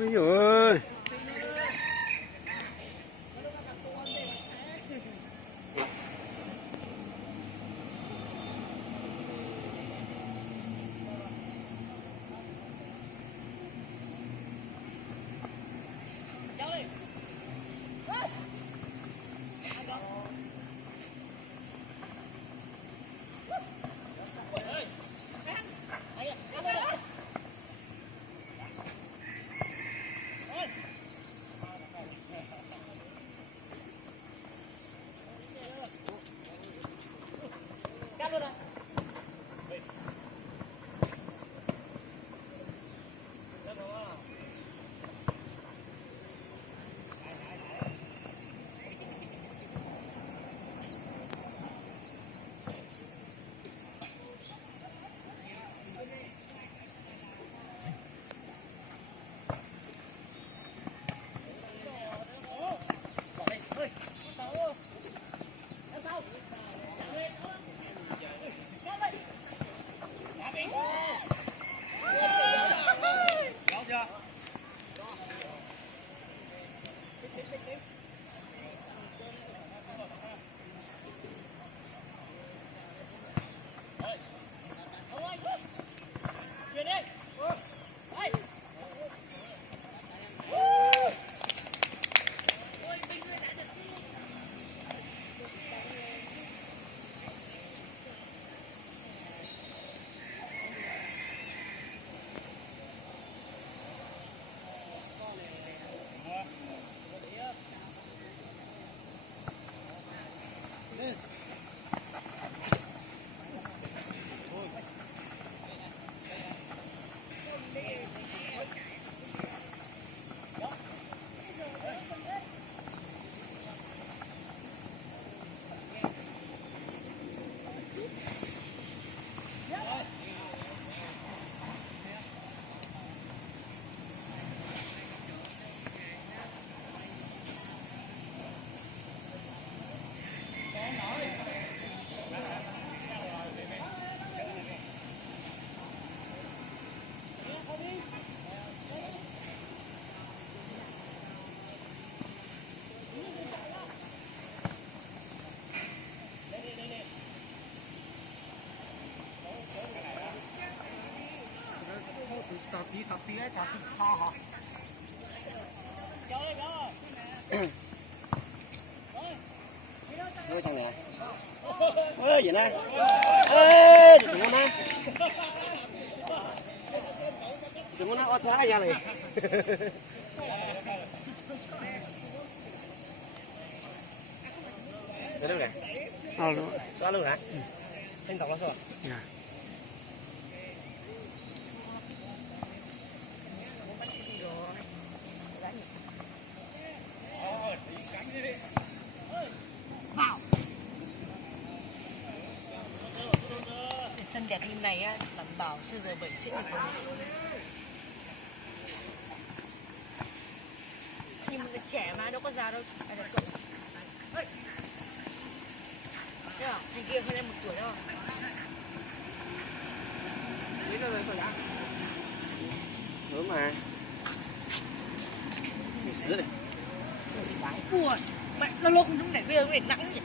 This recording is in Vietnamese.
Ôi dồi ơi. tập tí ấy, tập to hả? Sao xong rồi? Ê, gì nè? Ê, gì tụi nó? Tụi nó ót xá ra này. Đây đâu nè? Luôn. Xóa luôn hả? Anh tổng nó sao? Dạ. Sân đẹp như này á, đảm bảo siêu giờ 7 sẽ được vào nhưng mà trẻ mà đâu có già đâu, ai là cậu. Thấy không? Thằng kia hơn em 1 tuổi đâu. Đấy là người phải đã. Đúng mà. Thì sữa này. Ui, mẹ lâu lâu không chúng để bây giờ để nặng nhỉ.